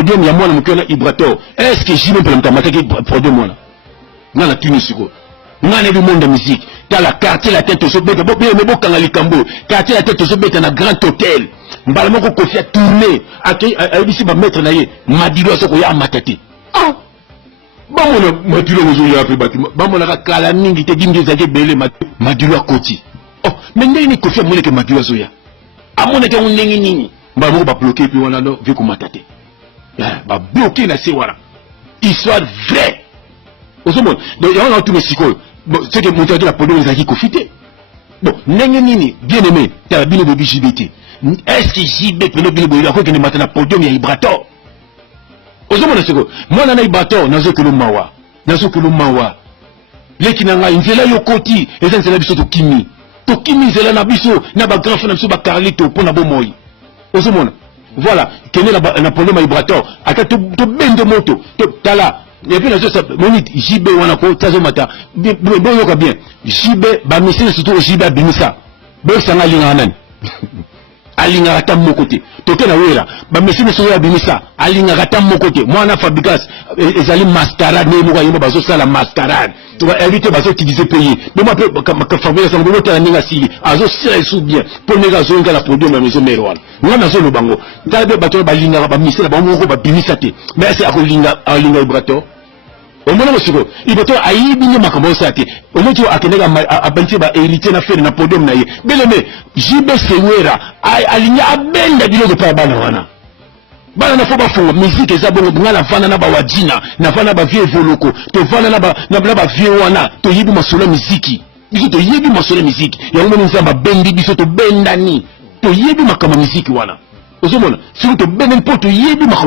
podium ya mwana mukena Ibrator. Est-ce que j'y même pas le podium mwana? Non la Tunisiko. Non le monde de musique. Dans la quartier la tête au sommet. Bon bien mais bon quand les cambo. Quartier la tête au sommet dans un grand hôtel. Mbalamo ko kofi a tourner. A ici va mettre naie. Madilo soko ya matati. Ah. Ba mona Madilo ozo ya pe bâtiment. Ba mona ka kala mingi te gindi zake belé Madilo a koti. Oh mais ndeni kofi a mona ke Madilo ozo ya. Amona ke unengi nini. Mbalamo ba bloquer puis on a no vu ko matati. Ba bloquer na se wala. Histoire vraie. Osomon, donc on a tout mes psychos. Bon, c'est que mon théâtre la podium est confité. Bon, nini, bien aimé, t'as bien de JBT. Est-ce que JB peut le bien quoi que ne matin podium ya Ibrator? Osomon c'est quoi? Moi na Ibrator, nazo que le mawa. Leki na nga nzela yo koti, et ça c'est la biso to kimi. To kimi zela na biso, na ba grand frère na biso ba Carlito pour na bomoy. Osomon. Voilà, kene na podium ya Ibrator, aka to bendo moto, to tala. Et puis, monite, JB, on a quoi, tazo mata, bien, JB, bah, monsieur, surtout JB, bimisa. Bon, ça n'a rien à nan. Alinga rata mon côté. Toke na wera. Bah, monsieur, monsieur, bimisa. Alinga rata mon côté. Moi, on a fabriqué, ils allaient mascarade, mais moi, il m'a baso ça la mascarade. Tu vas éviter baso qui disait payer. Mais moi, quand fabriqué ça, on va ninga sili. Azo, c'est sous bien. Pour les gars, on a la produit, mais maison Merouane. Moi, on a zone bango. T'as des bateaux, bah, linga, bah, monsieur, bah, on va bimisa te. Mais c'est à linga, Ibrator. Au moment où Ibrator a eu bien ma commencé au moment où Akenega a bâti ba hérité na faire na podium na ye. Beleme, JB Sewera a ligné a ben na bilo de pa bana wana. Bana na foba fo musique eza bongo ngala vana na ba wajina, na vana ba vie voloko, to vana na ba vie wana, to yibi masolo musique. Biso to yibi masolo musique. Ya ngoma nzamba bendi biso to bendani. To yibi makama musique wana. Ozomona, si to benden po to yibi makama